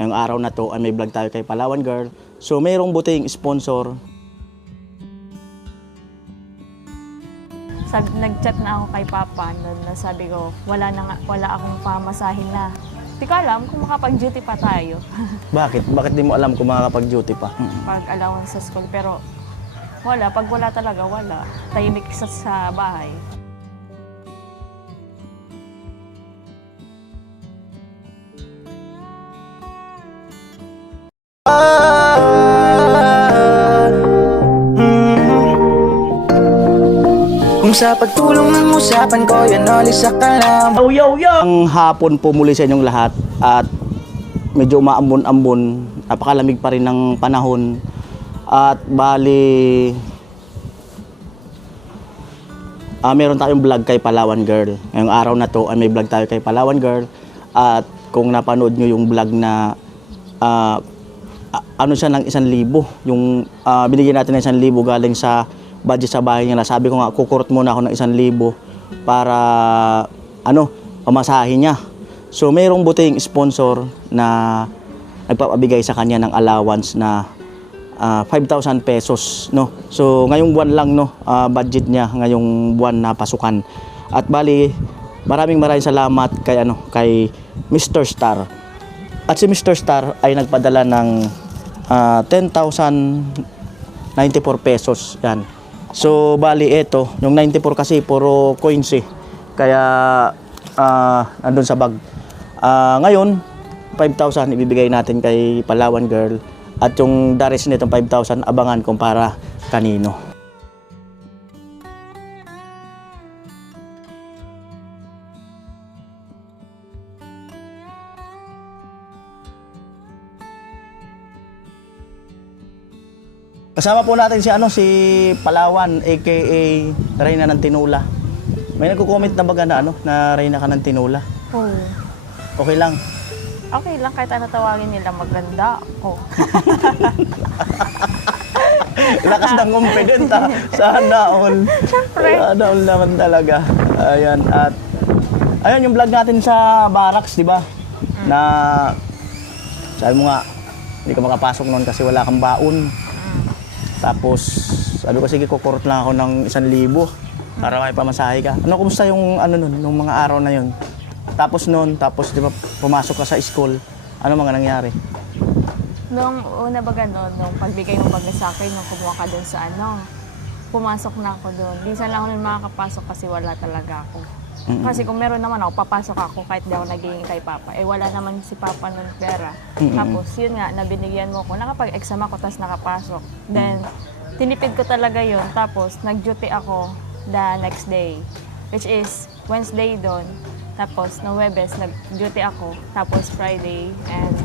Ngayong araw na to ay may vlog tayo kay Palawan Girl. So mayroong buting sponsor. Nag-chat na ako kay Papa noon na sabi ko, wala akong pamasahin na. Di ko alam kung makapag-duty pa tayo. Bakit? Bakit di mo alam kung makakapag-duty pa? Pag allowance sa school. Pero wala, pag wala talaga, wala. Tahimik sa bahay. Kung sa pagtulong ng usapan ko, yan alis sa kalam. Ang hapon po muli sa inyong lahat at medyo umaambon-ambon, napakalamig pa rin ng panahon at bali meron tayong vlog kay Palawan Girl. Ngayong araw na to ay may vlog tayo kay Palawan Girl at kung napanood nyo yung vlog na ano siya ng 1,000, yung binigyan natin ng 1,000 galing sa budget sa bahay niya. Sabi ko nga, kukurot muna ako ng 1,000 para pamasahin niya. So mayroong buting sponsor na nagpapabigay sa kanya ng allowance na 5,000 pesos, no. So ngayong buwan lang, no, budget niya ngayong buwan na pasukan. At bali maraming salamat kay Mr. Star. At si Mr. Star ay nagpadala ng 10,094 pesos. Yan. So bali ito, yung 94 kasi puro coins eh. Kaya nandun sa bag. Ngayon 5,000 ibibigay natin kay Palawan Girl at yung the rest nitong 5,000 abangan kung para kanino. Kasama po natin si Palawan aka Reyna ng Tinula. May nagko-comment na baga na Reyna ka ng Tinula. Oo. Okay lang. Okay lang kahit ano tawagin nila, maganda ako. Lakas ng confident ha. Sana all. Siyempre. Sana all naman talaga. Ayan. At ayun yung vlog natin sa barracks, di ba? Na sabi mo nga, hindi ka makapasok noon kasi wala kang baon. Tapos, sabi ko, sige, kukurot lang ako ng 1,000 para may pamasahe ka. Kumusta yung nung mga araw na yun? Tapos di ba, pumasok ka sa school, ano mga nangyari? Nung una ba nung pagbigay mo baga sa akin, nung kumuha ka doon sa pumasok na ako doon. Minsan lang ako makakapasok kasi wala talaga ako. Kasi kung meron naman ako, papasok ako kahit di ako naging kay Papa. Eh wala naman si Papa nun pera. Tapos yun nga, nabinigyan mo ko. Nakapag-exam ako, tapos nakapasok. Then, tinipid ko talaga yun. Tapos, nag-duty ako the next day. Which is, Wednesday doon. Tapos, no Webes, nag-duty ako. Tapos, Friday. And,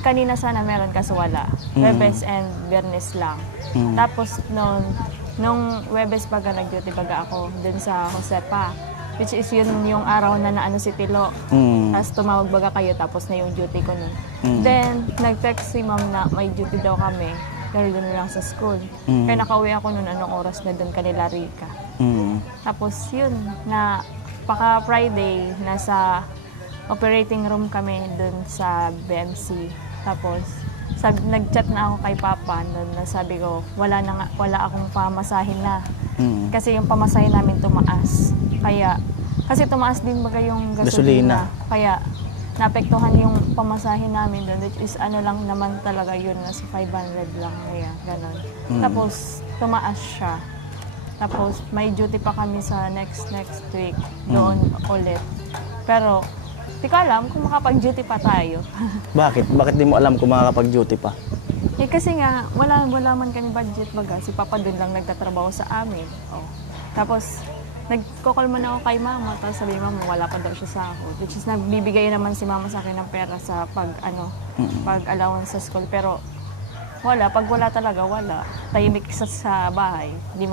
kanina sana meron kasi wala. Webes and Biyernes lang. Tapos, nung Webes baga nag-duty baga ako dun sa Josepa, which is yun yung araw na si Tilo. Tapos tumawag baga kayo, tapos na yung duty ko nun. Then, nag-text si ma'am na may duty daw kami, pero dun lang sa school. Kaya nakauwi ako nun anong oras na dun kanila Rika. Tapos yun, paka Friday, nasa operating room kami dun sa BMC. Tapos, nag-chat na ako kay Papa noon na sabi ko, wala akong pamasahin na. Kasi yung pamasahin namin tumaas. Kasi tumaas din baga yung gasolina. Kaya naapektuhan yung pamasahin namin doon, which is lang naman talaga yun, nasa 500 lang. Kaya ganon. Tapos tumaas siya. Tapos may duty pa kami sa next week doon ulit. Pero di ko alam kung makapag-duty pa tayo. Bakit? Bakit di mo alam kung makakapag-duty pa? Eh kasi nga, wala man kami budget baga. Si Papa doon lang nagtatrabaho sa amin. Oh. Tapos, nagko-call man ako kay Mama. Tapos sabi ni Mama, wala pa daw siya sahod. Which is, nagbibigay naman si Mama sa akin ng pera sa pag-allowance sa school. Pero, pag wala talaga, wala. Tahimik sa bahay. Di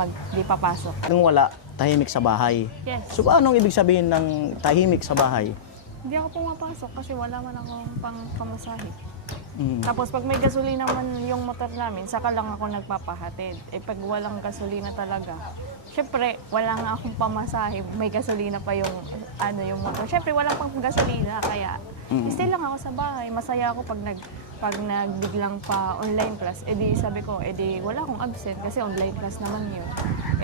papasok. Kung wala, tahimik sa bahay. Yes. So, anong ibig sabihin ng tahimik sa bahay? Hindi ako pumapasok kasi wala man akong pamasahe. Tapos pag may gasolina man yung motor namin, saka lang ako nagpapahatid. Eh pag walang gasolina talaga, syempre wala nga akong pamasahe, may gasolina pa yung motor. Syempre wala pang gasolina, kaya Stay lang ako sa bahay. Masaya ako pag nagbiglang pa online class. Sabi ko, wala akong absent kasi online class naman yun.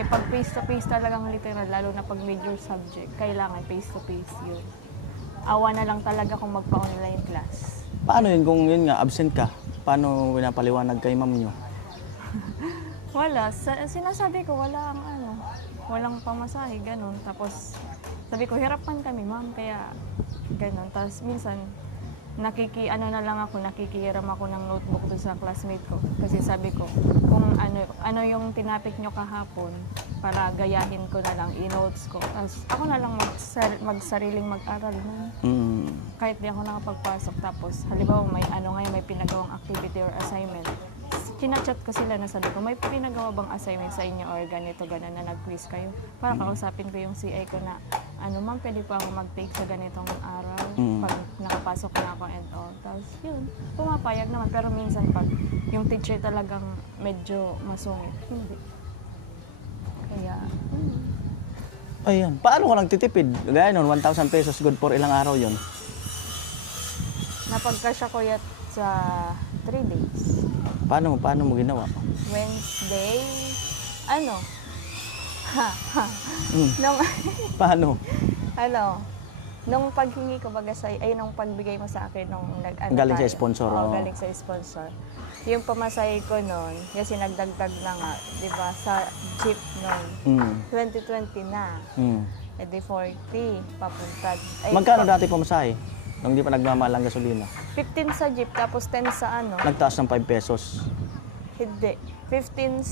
Pag face-to-face talagang literal, lalo na pag major subject, kailangan face-to-face yun. Awa na lang talaga kung magpa-online class. Paano yun kung yun nga, absent ka? Paano pinapaliwanag kay ma'am nyo? Wala. Sinasabi ko, walang pamasahe, ganun. Tapos, sabi ko, hirapan kami, ma'am, kaya ganun. Tapos, minsan, nakikihiram ako ng notebook doon sa classmate ko. Kasi sabi ko, kung ano yung tinapik nyo kahapon, para gayahin ko na lang, i-notes ko. Tapos, ako na lang magsariling mag-aral nun. Kahit di ako nakapagpasok. Tapos, halimbawa, may pinagawang activity or assignment. Chinachat ko sila na sabi ko, may pinagawa bang assignment sa inyo or ganito, ganon na nag-quiz kayo? Para kausapin ko yung CA ko na, ma'am, pwede po ako mag-take sa ganitong araw pag nakapasok na ako and all. Tapos yun, pumapayag naman. Pero minsan pag yung teacher talagang medyo masungit, hindi. Kaya, Ayan. Paano ka nagtitipid? Gaya nun, 1,000 pesos, good for ilang araw yun? napagkasya ko yat sa 3 days. Paano mo ginawa? Wednesday, nung, Paano? nung paghingi ko nung pagbigay mo sa akin nung Galing sa sponsor, Oo, oo. galing sa sponsor. Yung pamasahe ko noon, kasi nagdagdag na nga, di ba, sa jeep noon, 2020 na. E di 40, papunta. Magkano dati pamasahe? Nung di pa nagmamahal ang gasolina? 15 sa jeep, tapos 10 sa Nagtaas ng 5 pesos. Hindi. 15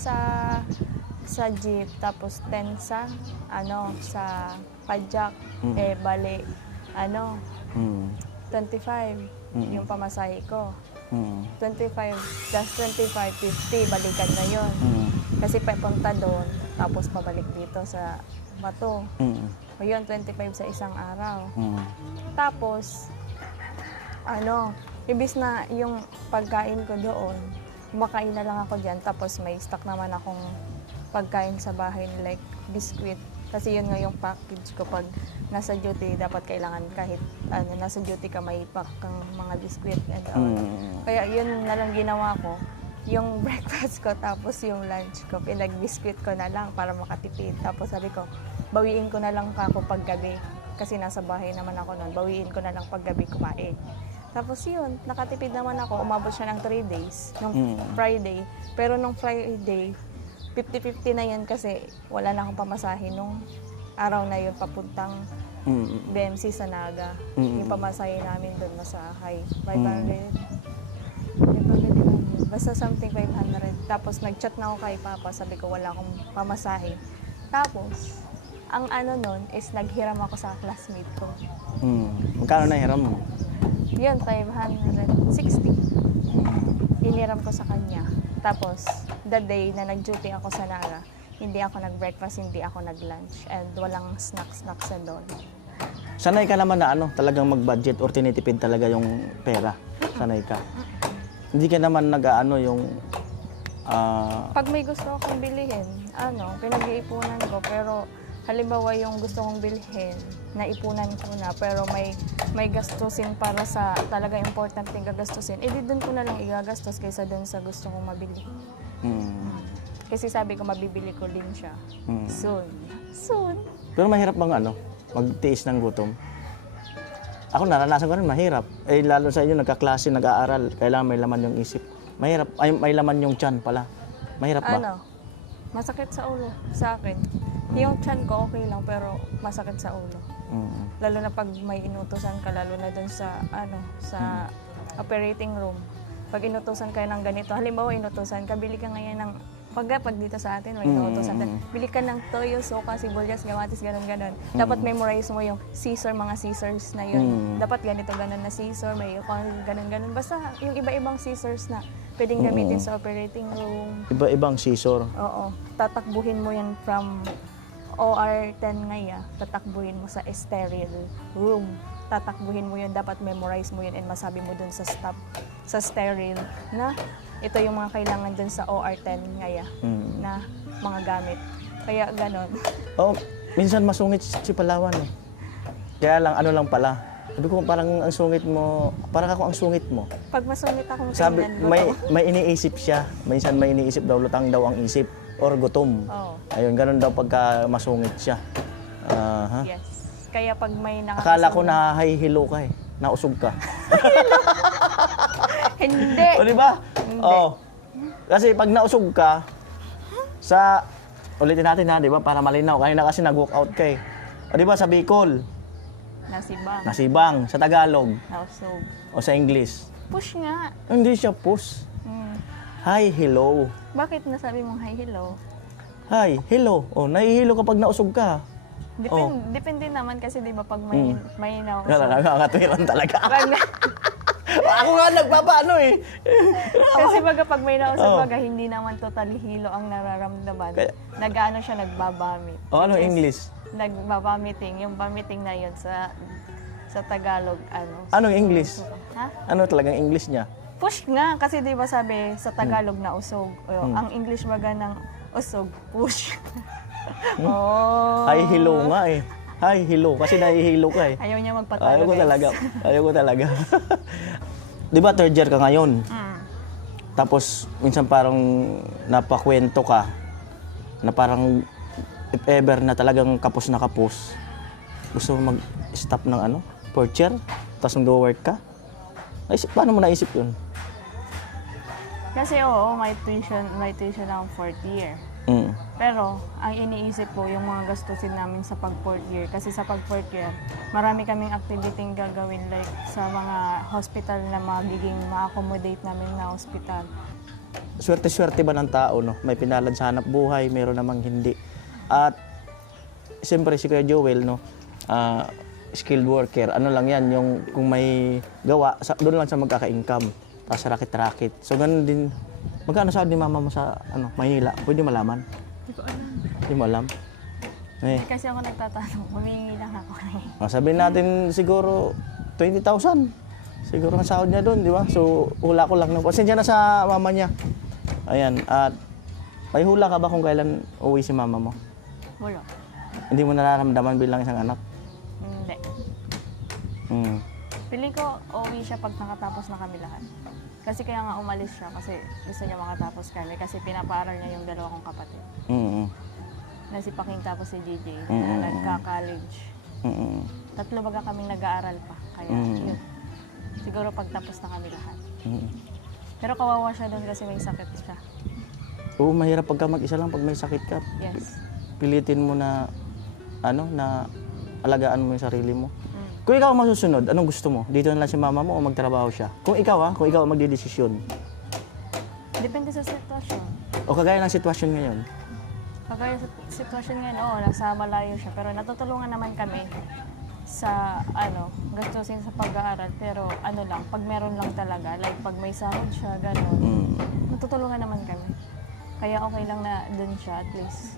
sa jeep, tapos 10 sa sa pajak. Bali 25 yung pamasahe ko. 25 plus 25, 50, balikan na yon. Kasi papunta doon, tapos pabalik dito sa Bato. O yun, 25 sa isang araw. Tapos, ibis na yung pagkain ko doon, kumakain na lang ako dyan, tapos may stock naman akong pagkain sa bahay, like biscuit. Kasi yun nga yung package ko pag nasa duty, dapat kailangan kahit nasa duty ka, may pack kang mga biscuit and all. Kaya yun na lang ginawa ko. Yung breakfast ko, tapos yung lunch ko, pinag-biscuit ko na lang para makatipid. Tapos sabi ko, bawiin ko na lang ako paggabi. Kasi nasa bahay naman ako noon, bawiin ko na lang paggabi kumain. Tapos yun, nakatipid naman ako, umabot siya ng 3 days, nung Friday. Pero nung Friday, 50-50 na yan kasi wala na akong pamasahe nung araw na yun papuntang BMC sa Naga. Yung pamasahe namin doon masahay. 500. Basta something 500. Tapos nag-chat na ako kay Papa, sabi ko wala akong pamasahe. Tapos, ang nun is naghiram ako sa classmate ko. Magkano na hiram mo? Yun, 560. Iniram ko sa kanya. Tapos, the day na nag-duty ako sa Naga, hindi ako nag-breakfast, hindi ako nag-lunch, and walang snacks sa doon. Sanay ka naman na talagang mag-budget or tinitipid talaga yung pera. Sanay ka. Hindi ka naman yung... Pag may gusto akong bilhin, pinag-iipunan ko, pero halimbawa yung gusto kong bilhin, naipunan ko na, pero may gastusin para sa talaga important thing gagastusin, di doon ko na lang igagastos kaysa doon sa gusto kong mabili. Kasi sabi ko, mabibili ko din siya. Soon. Pero mahirap bang magtiis ng gutom? Ako naranasan ko rin, mahirap. Lalo sa inyo, nagkaklase, nag-aaral, kailangan may laman yung isip. Mahirap, may laman yung tiyan pala. Mahirap ba? Masakit sa ulo sa akin. Yung tiyan ko okay lang, pero masakit sa ulo. Lalo na pag may inutusan ka, lalo na dun sa operating room. Pag inutusan ka ng ganito, halimbawa inutusan ka, bili ka ngayon ng, pag dito sa atin, may inutusan natin, bili ka ng toyo, soka, sibuyas, kamatis, ganon. Dapat memorize mo yung mga scissors na yun. Dapat ganon na scissor, may ganon. Basta yung iba-ibang scissors na pwedeng gamitin sa operating room. Iba-ibang scissor? Oo. Tatakbuhin mo yan from OR10 ngaya, tatakbuhin mo sa sterile room. Tatakbuhin mo yun, dapat memorize mo yun and masabi mo dun sa staff, sa sterile na ito yung mga kailangan dun sa OR10 ngaya na mga gamit. Kaya ganon. Minsan masungit si Palawan eh. Kaya lang, lang pala, Sabi ko, parang ang sungit mo, parang ako ang sungit mo. Pag masungit akong Sabi, tingnan, may iniisip siya. Minsan may iniisip daw, lutang daw ang isip. Or gutom. Oo. Ayun, ganun daw pagka masungit siya. Aha. Yes. Kaya pag may Akala ko nakakasama- na hilo ka eh. Nausog ka. Hindi. O, di ba? Hindi. Oo. Kasi pag nausog ka, ulitin natin ha, di ba? Para malinaw. Kanina kasi nag-walk out ka eh. O, di ba sa Bicol, Nasibang. nasibang. Sa Tagalog, Nausog. o sa English. Push nga. Hindi siya push. Mm. Hi, hello. Bakit nasabi mong hi, hello? Hi, hello. O, nahihilo kapag nausog ka. Depende naman kasi di ba pag may nausog. Nakakatwiran talaga. Pag- Ako nga nagpapaano eh. kasi baga pag may nausog, Oo. baga hindi naman totally hilo ang nararamdaman. Kaya- Nag-ano siya, nagbabamit. O, ano Which is, English? Nagbabamiting. Yung vomiting na yun sa Tagalog, ano. Anong English? Ha? Ano talagang English niya? Push nga, kasi di ba sabi sa Tagalog na usog. O, Ang English baga ng usog, push. Oh. Hi, hello nga eh. Hi, hello. Kasi nahihilo ka eh. Ayaw niya magpatalo, Ayaw ko guys. talaga. Ayaw ko talaga. Di ba third year ka ngayon? Mm. Tapos minsan parang napakwento ka na parang if ever na talagang kapos na kapos, gusto mo mag-stop ng ano, fourth year, tapos mag-work ka? Paano mo naisip yun? Kasi oo, may tuition ang fourth year. Mm. Pero, ang iniisip ko, yung mga gastusin namin sa pag-fourth year. Kasi sa pag-fourth year, marami kaming activity gagawin like sa mga hospital na magiging ma-accommodate namin na hospital. Swerte-swerte ba ng tao, no? May pinalad sa hanap buhay, meron namang hindi. At siyempre si Kuya Joel, no? Skilled worker, ano lang yan, yung kung may gawa, doon lang sa magkaka-income. Tapos rakit-rakit. So ganun din, magkano sahod ni mama mo sa Maynila? Pwede malaman? Hindi ko alam. Hindi mo alam? Eh, Kasi ako nagtatanong, humingi lang ako. sabihin natin siguro 20,000. Siguro ang sahod niya doon, di ba? So hula ko lang. Pasensya na sa mama niya. Ayan, at may hula ka ba kung kailan uwi si mama mo? Wala. Hindi mo nararamdaman bilang isang anak? Hindi. Mm. Feeling ko, uuwi siya pag nakatapos na kami lahat. Kasi kaya nga umalis siya kasi gusto niya makatapos kami kasi pinapaaral niya yung dalawa kong kapatid. Mm. Na si Paking tapos si DJ Mm. na nagka-college. Mm. Tatlo baga kaming nag-aaral pa. Kaya Mm. yun. Siguro pagtapos na kami lahat. Mm. Pero kawawa siya doon kasi may sakit siya. Oo, mahirap pagka mag-isa lang pag may sakit ka. Yes. Pilitin mo na na alagaan mo yung sarili mo. Mm. Kung ikaw ang masusunod, anong gusto mo? Dito na lang si mama mo o magtrabaho siya? Kung ikaw ang magdidesisyon. Depende sa sitwasyon. O kagaya ng sitwasyon ngayon. Kagaya sa sitwasyon ngayon, oo, nasa malayo siya. Pero natutulungan naman kami sa, gastusin sa pag-aaral. Pero lang, pag meron lang talaga, like pag may sahod siya, gano'n, Mm. natutulungan naman kami. Kaya okay lang na dun siya, at least,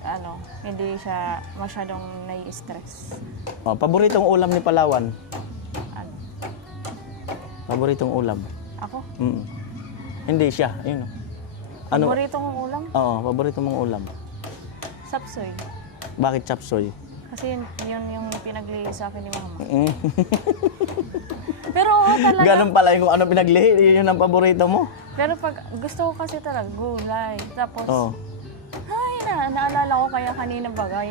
hindi siya masyadong nai-stress. O, paboritong ulam ni Palawan? Ano, Paboritong ulam? ako? Mm. Hindi siya, yun. Ano? Paborito kong ulam? Oo, paborito mong ulam. Sapsoy. Bakit chapsoy? Kasi yun yung pinaglihi sa akin ni mama. Mm. Pero oo talaga. Ganun pala yung kung ano pinaglihi, yun ang paborito mo. Pero pag gusto ko kasi talaga gulay. Tapos, Oo. naalala ko kaya kanina baga,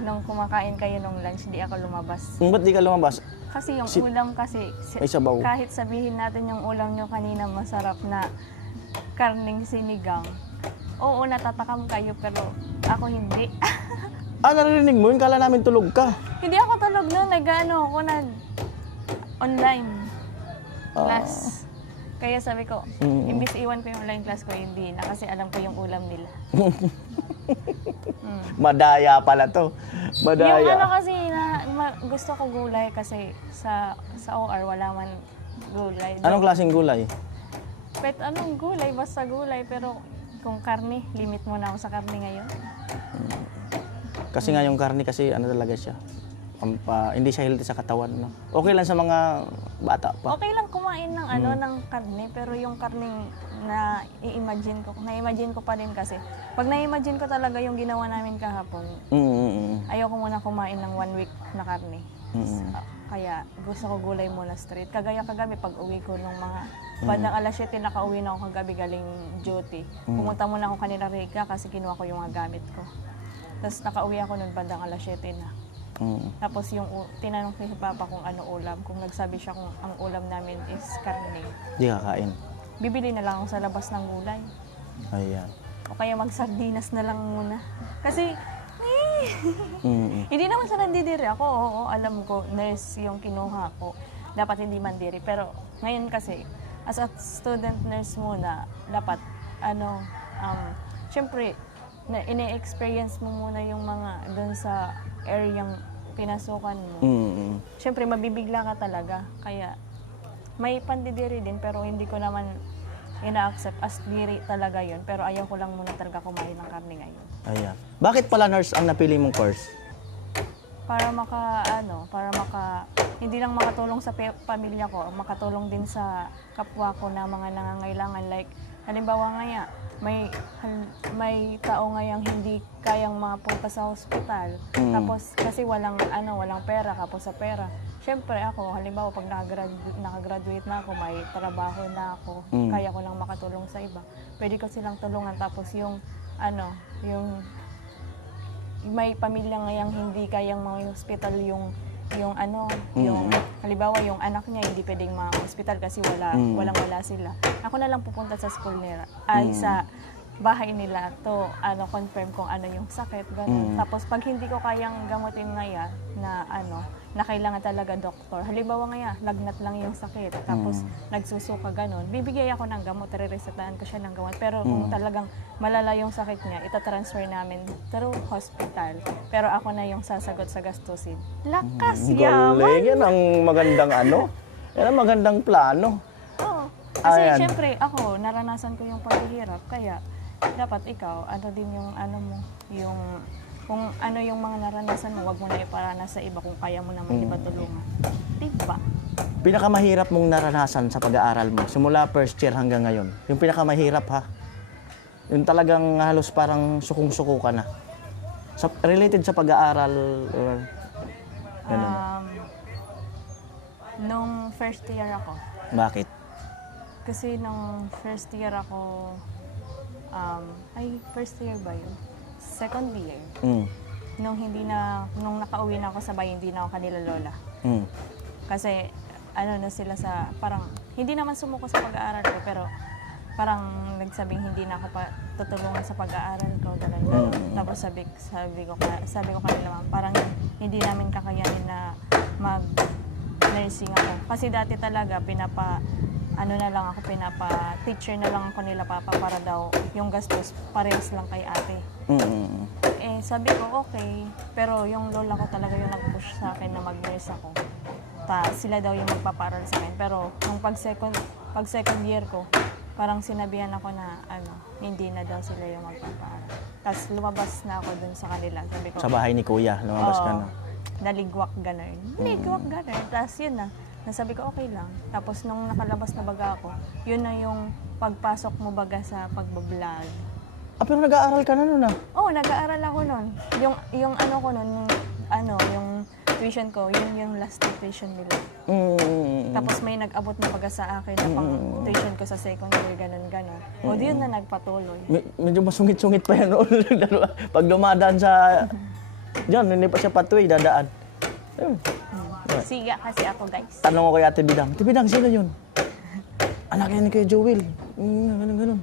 nung kumakain kayo nung lunch, di ako lumabas. Ba't di ka lumabas? Kasi yung ulam kasi, May sabaw. kahit sabihin natin yung ulam nyo kanina masarap na karning sinigang, oo, natatakam kayo, pero ako hindi. Narinig mo yun? Kala namin tulog ka. Hindi ako tulog nun, online class. Kaya sabi ko, imbis iwan ko yung online class ko, hindi na kasi alam ko yung ulam nila. Madaya pala to. Yung Madaya. kasi gusto ko gulay kasi sa OR wala man gulay. Anong klaseng gulay? Pet anong gulay, basta gulay, pero kung karne, limit mo na ako sa karne ngayon. Kasi nga yung karne kasi talaga siya. Hindi siya healthy sa katawan. No? Okay lang sa mga bata pa. Okay lang kumain ng ng karne, pero yung karne na-imagine ko pa din kasi. Pag na-imagine ko talaga yung ginawa namin kahapon, ayoko muna kumain ng 1 week na karne. Kaya gusto ko gulay muna straight. Kagaya kagabi pag uwi ko nung mga bandang alas 7 nakauwi na ako kagabi galing duty. Pumunta muna ako kanila Rika kasi kinuha ko yung mga gamit ko. Tapos nakauwi ako nung bandang alas 7 na. Tapos yung tinanong ko si Papa kung ano ulam. Kung nagsabi siya kung ang ulam namin is karne. Di kakain. Bibili na lang ako sa labas ng gulay. Ayan. O kaya magsardinas na lang muna. Kasi hindi naman sa nandidiri ako. Oo, alam ko, nurse yung kinuha ko. Dapat hindi mandiri. Pero ngayon kasi, as a student nurse muna, dapat, syempre, ine-experience mo muna yung mga doon sa areang pinasukan mo. Syempre, mabibigla ka talaga. Kaya, may pandidiri din, pero hindi ko naman ina-accept as diri talaga yun. Pero ayaw ko lang muna talaga kumain ng karne ngayon. Ayan. Bakit pala nurse ang napili mong course? Para hindi lang makatulong sa pamilya ko, makatulong din sa kapwa ko na mga nangangailangan. Like, halimbawa nga, may tao ngayang hindi kayang mapunta sa hospital. Tapos, kasi walang pera, kapos sa pera. Siyempre ako, halimbawa pag nakagraduate na ako, may trabaho na ako, kaya ko lang makatulong sa iba. Pwede ko silang tulungan. Tapos yung may pamilya ngayang hindi kayang mga hospital yung halimbawa yung anak niya hindi pwedeng ma-hospital kasi walang sila. Ako na lang pupunta sa school nila, sa bahay nila to confirm kung ano yung sakit, ganun. Tapos pag hindi ko kayang gamutin ngaya na kailangan talaga doktor. Halimbawa ngaya, lagnat lang yung sakit, tapos nagsusuka ganun. Bibigay ako ng gamot, re-resetahan ko siya ng gamot. Pero kung talagang malala yung sakit niya, itatransfer namin through hospital. Pero ako na yung sasagot sa gastusin. Lakas yaman! Galing, yan ang magandang yan ang magandang plano. Oo. Kasi Ayan. syempre ako, naranasan ko yung paghihirap, kaya dapat ikaw, din yung mo, yung kung ano yung mga naranasan mo, wag mo na iparanas sa iba kung kaya mo naman iba tulungan. Diba? Pinakamahirap mong naranasan sa pag-aaral mo, simula first year hanggang ngayon. Yung pinakamahirap ha. Yung talagang halos parang sukong-suko ka na. Related sa pag-aaral or ganun. Nung first year ako, Bakit? kasi nung first year ako, first year ba yun? Second year. Nung nakauwi na ako sa bahay, hindi na ako kanila lola. Kasi, na sila parang, hindi naman sumuko sa pag-aaral ko, pero parang nagsabing hindi na ako tutulungan sa pag-aaral ko, ganun. Tapos sabi ko kanila, parang hindi namin kakayanin na mag-nursing ako. Kasi dati talaga, teacher na lang ako nila Papa para daw yung gastos parehas lang kay ate. Sabi ko okay, pero yung lola ko talaga yung nag-push sa akin na mag-nurse ako. Sila daw yung magpaparal sa akin. Pero nung pag second year ko, parang sinabihan ako na hindi na daw sila yung magpaparal. Tapos lumabas na ako dun sa kanila. Sabi ko, Sa bahay ni Kuya, lumabas ka na. Naligwak ganun. Tapos yun na. Nasabi ko, okay lang. Tapos nung nakalabas na baga ako, yun na yung pagpasok mo baga sa pagbablog. Pero nag-aaral ka na nun Oo, nag-aaral ako nun. Yung ko nun, yung tuition ko, yun yung last na tuition nila. Tapos may nag-abot na baga sa akin na pang tuition ko sa secondary, ganun. O di yun na nagpatuloy. Medyo masungit-sungit pa yan. Pag dumadaan sa... Diyan, hindi pa siya patuloy, dadaan. Siga kasi ako, guys. Tanong ko kay Ate Bidang, Ate Bidang, sino yun? Anak yan ni Kuya Joel. Ganun.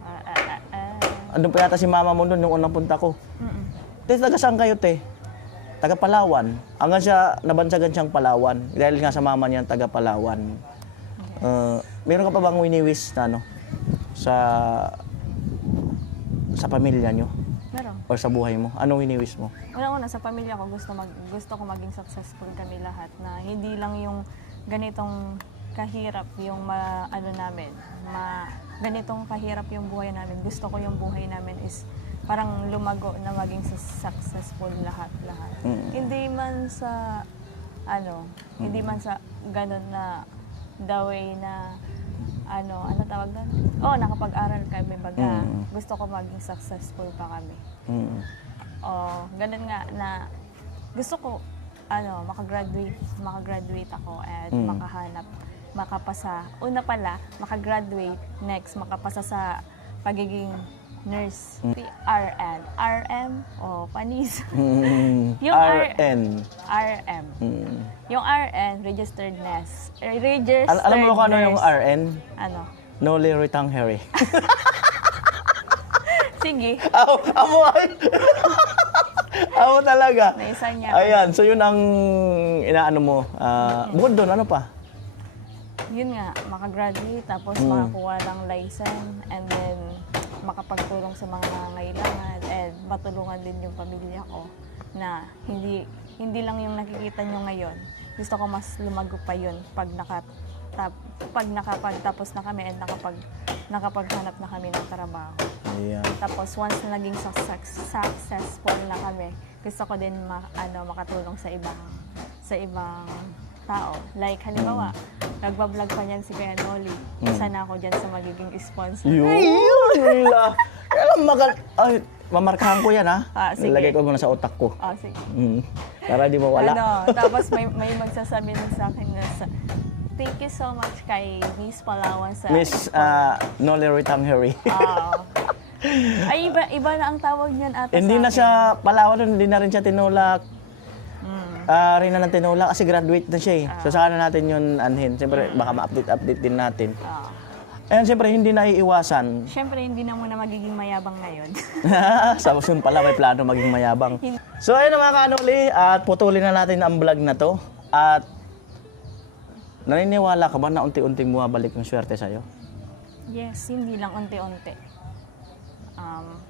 Andun pa yata si mama mo doon nung unang punta ko. Te, taga saan kayo, te? Taga Palawan. Hanggang siya, nabansagan siyang Palawan. Dahil nga sa mama niya, taga Palawan. Meron ka pa bang winiwis na sa pamilya niyo? Meron. O sa buhay mo? Anong winiwis mo? Una-una, sa pamilya ko, gusto ko maging successful kami lahat. Na hindi lang yung ganitong kahirap yung ganitong kahirap yung buhay namin. Gusto ko yung buhay namin is parang lumago na maging successful lahat. Hindi man sa ganun na the way na ano tawag doon? Nakapag-aral kami baga. Gusto ko maging successful pa kami. Ganun nga na gusto ko makagraduate ako and Mm. makapasa. Una pala, makagraduate, next makapasa sa pagiging nurse. RN. RM o panis. Yung RN. RM. Mm. Yung RN, registered nurse. Registered Alam mo kung ano yung nurse. RN? Ano? No Leroy Harry. Sige. Amo ay. Amo talaga. Naisa niya. Ayan, so yun ang inaano mo. Bukod doon, ano pa? Yun nga, makagraduate, tapos makakuha ng license, and then makapagtulong sa mga nangangailangan, and matulungan din yung pamilya ko na hindi lang yung nakikita nyo ngayon. Gusto ko mas lumago pa yun pag nakapagtapos na kami and nakapaghanap na kami ng trabaho. Ayan. Tapos once na naging successful na kami, gusto ko din makatulong sa ibang tao. Like halimbawa, nagbablog pa niyan si Kuya Noli. Isa na ako dyan sa magiging sponsor. Yun! Wala. Ay, mamarkahan ko yan, ha? Sige. Lagay ko muna sa otak ko. Sige. Para di mawala. Tapos may magsasabi din sa akin na thank you so much kay Miss Palawan sa Miss No Leroy Harry. Ay, iba na ang tawag niyan ata Hindi sa na akin. siya Palawan, hindi na rin siya tinulak. Rin na ng tinulak kasi graduate na siya eh. So saka na natin yun anhin. Siyempre baka ma-update din natin. Ayan, siyempre hindi na iiwasan. Siyempre, hindi na muna magiging mayabang ngayon. Sa musun pala may plano maging mayabang. So ayun mga kanuli, at putulin na natin ang vlog na to. At naniniwala ka ba na unti-unting bumabalik yung swerte sa'yo? Yes, hindi lang unti-unti.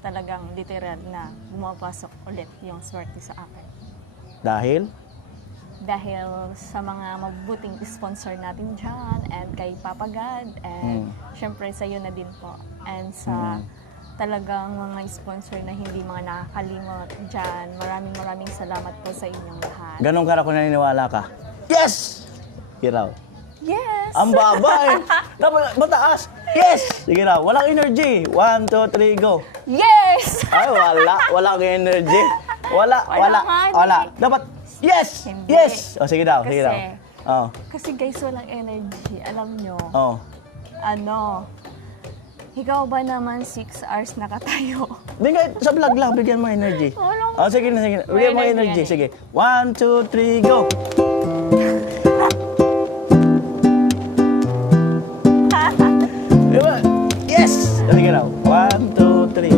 Talagang literal na bumapasok ulit yung swerte sa akin. Dahil? Dahil sa mga mabuting sponsor natin dyan, and kay Papa God, and syempre sa iyo na din po. And sa talagang mga sponsor na hindi mga nakakalimot dyan, maraming salamat po sa inyong lahat. Ganun ka kung naniniwala ka? Yes! Hiraw. Yes! Ang babay! Dapat mataas! Yes! Sige raw, walang energy. 1, 2, 3, go. Yes! Ay, walang energy. Wala. Dapat, yes! Hindi. Yes! O, sige daw, sige daw. Kasi- Oh, Kasi guys, walang energy. Alam nyo, oh. Ikaw ba naman 6 hours nakatayo? Bigay, sa vlog lang, bigyan mo energy. Walang- Oh, sige na, sige na. Bigyan mo May energy. energy Sige. 1, 2, 3, go. Diba? Yes! Sige raw. 1, 2, 3.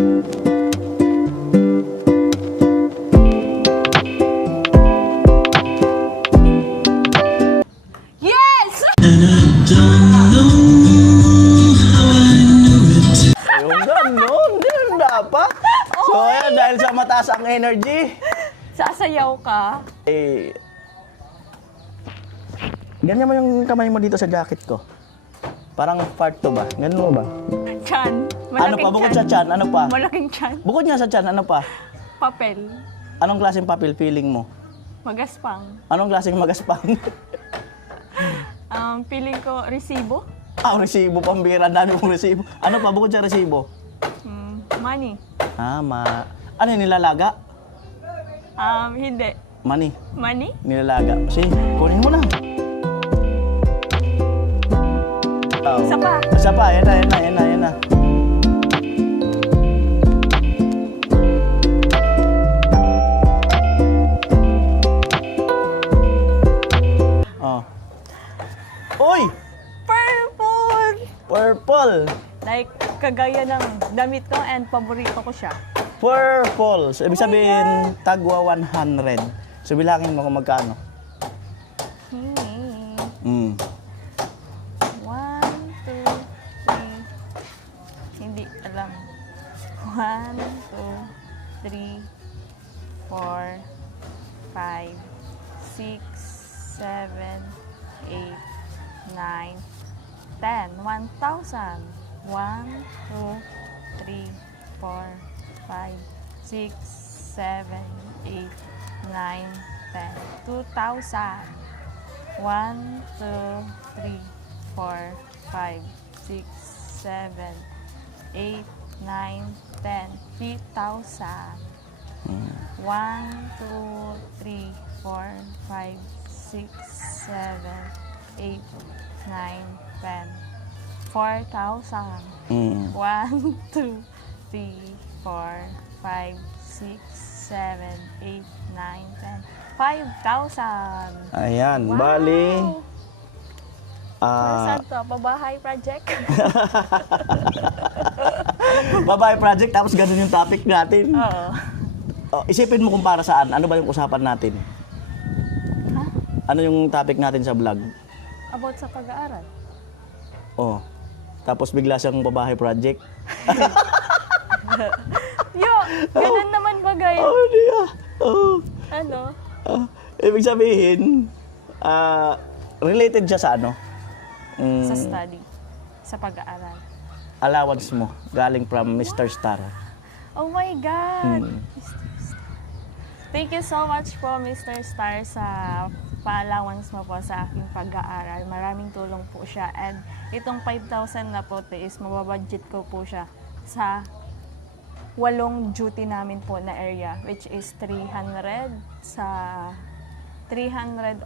Yes! Yung ganun, yun dapat. So, ayan, dahil sa mataas ang energy, Sasayaw ka. ganyan mo yung kamay mo dito sa jacket ko. Parang part 2 ba? Ganun mo ba? Chan. Ano pa? Bukod sa chan, ano pa? Malaking chan. Bukod nga sa chan, ano pa? Papel. Anong klaseng papel feeling mo? Magaspang. Anong klaseng magaspang? Feeling ko, resibo. Resibo, pambira, dami mong resibo. Ano pa? Bukod sa resibo? Money. Ano yung nilalaga? Hindi. Money. Money? Nilalaga. Sige, kunin mo na. Isa pa. Isa pa, yan na. Oh. Uy! Purple! Purple! Like, kagaya ng damit ko and paborito ko siya. Purple. So, ibig sabihin, tagwa 100. So, bilangin mo kung magkano. 1, 2, 3. Hindi alam. 1, 2, 3, 4, 5, 6, 7, 8, 9, 10. 1,000. 1, 2, 3, 4, 5, 6, 7, 8, 9, 10. 2,000. 1, 2, 3, 4, 5, 6, 7, 8, 9, 10. 3,000. 1, 2, 3, 4, 5, 6, 7, 8, 9, 10. 4,000. 1, 2, 3, 4, 5, 6, 7, 8, 9, 10. 5,000. Ayan, Wow! bali. Saan to? Pabahay project? Babae project, tapos ganun yung topic natin. Oo. Isipin mo kung para saan. Ano ba yung usapan natin? Ha? Ano yung topic natin sa vlog? About sa pag-aaral. Oh. Tapos bigla siyang babae project. Yo, ganun naman ba guys? Oh, di ah. Oh. Ano? Ibig sabihin, related siya sa ano? Sa study. Sa pag-aaral. Allowance mo, galing from Mr. Star. Oh my God! Mr. Star. Thank you so much po, Mr. Star, sa pa-allowance mo po sa aking pag-aaral. Maraming tulong po siya. And itong 5,000 na po is mababudget ko po siya sa 8 duty namin po na area, which is 300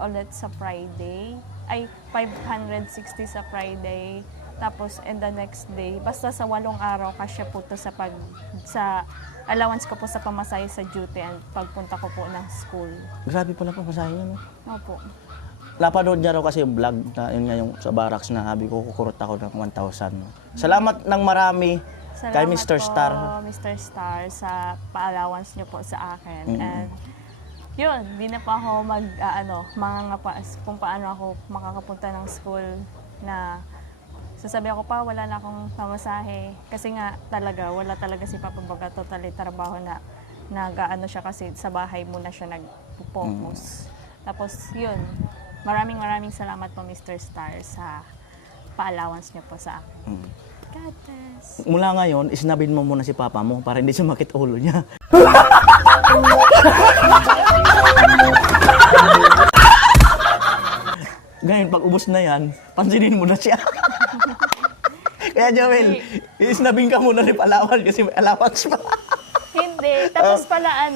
ulit sa Friday. Ay, 560 sa Friday. Tapos, and the next day, basta sa 8 araw, kasya po to sa allowance ko po sa pamasahe sa duty and pagpunta ko po ng school. Grabe pala pa masahe niya, no? Opo. Napanood niya raw kasi yung vlog na yun nga yung sa barracks na habi ko, kukurot ako ng 1,000. No? Salamat ng marami kay Mr. Star. Salamat po, Mr. Star, sa pa-allowance niyo po sa akin. And yun, di na pa ako mangangapas kung paano ako makakapunta ng school na sasabi ako pa, wala na akong pamasahe. Kasi nga talaga, wala talaga si Papa Baga totally trabaho na nag-ano siya kasi sa bahay muna siya nag-focus. Tapos yun, maraming salamat po Mr. Star sa pa-allowance niyo po sa akin. God bless. Mula ngayon, isnabin mo muna si Papa mo para hindi sumakit ulo niya. Ngayon, pag ubos na yan, pansinin mo na siya. Kaya Joel, isnabing ka muna ni Palawan kasi may allowance pa. Hindi. Tapos pala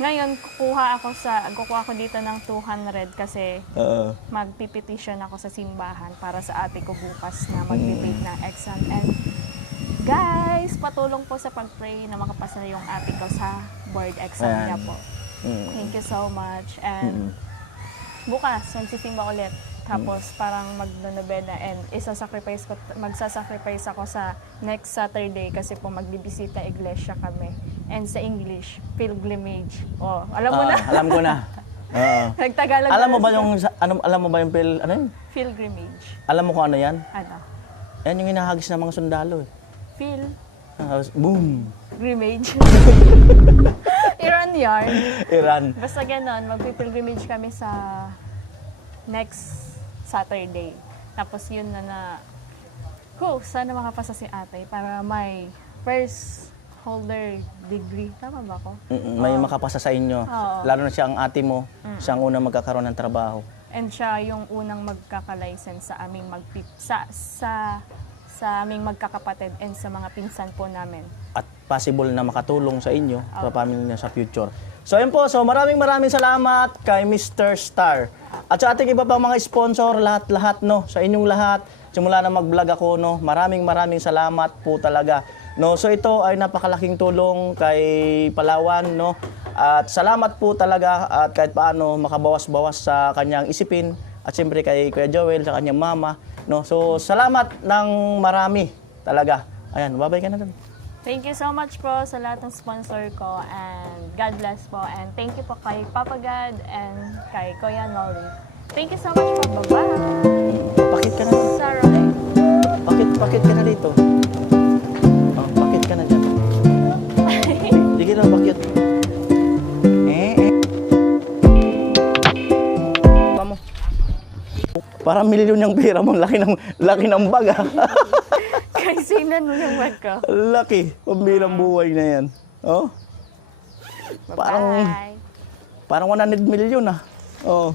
ngayon kukuha ako dito ng 200 kasi magpipetition ako sa simbahan para sa ate ko bukas na magpipit ng exam. And guys, patulong po sa pag-pray na makapasa yung ate ko sa board exam niya po. Thank you so much. And bukas, magsisimba ulit. Tapos parang magnonobena and magsasacrifice ako sa next Saturday kasi po magbibisita iglesia kami. And sa English, pilgrimage. Oh, alam mo na? Alam ko na. Nagtagalog Alam mo na ba sila. yung ano yun? Pilgrimage. Alam mo kung ano yan? Ano? Yan yung hinahagis ng mga sundalo eh. Boom! Pilgrimage. Iran yarn. Iran. Basta ganon, magpipilgrimage kami sa next Saturday. Tapos yun sana makapasa si ate para may first holder degree. Tama ba ako? May makapasa sa inyo. Oo. Lalo na siya ang ate mo, siya ang unang magkakaroon ng trabaho. And siya yung unang magkaka-license sa aming sa aming magkakapatid and sa mga pinsan po namin. At possible na makatulong sa inyo, sa family niya sa future. So ayun po, maraming salamat kay Mr. Star. At sa ating iba pang mga sponsor, lahat no, sa inyong lahat, simula na mag-vlog ako, no, maraming salamat po talaga. No, so ito ay napakalaking tulong kay Palawan, no. At salamat po talaga at kahit paano makabawas-bawas sa kanyang isipin at siyempre kay Kuya Joel sa kanyang mama, no. So salamat ng marami talaga. Ayan, babay ka na doon. Thank you so much po sa lahat ng sponsor ko and God bless po and thank you po kay Papa God and kay Kuya Nolly. Thank you so much po. Bye-bye. Pakit ka na. Saroy. Pakit ka na dito. Oh, pakit ka na dyan. Sige na, pakit. Tama. Parang milyon yung pera mo, laki ng bag ah. Kasi mo yung bag ko. Laki, pambirang buhay na yan. Oh. Bye-bye. Parang 100 million ah. Oh.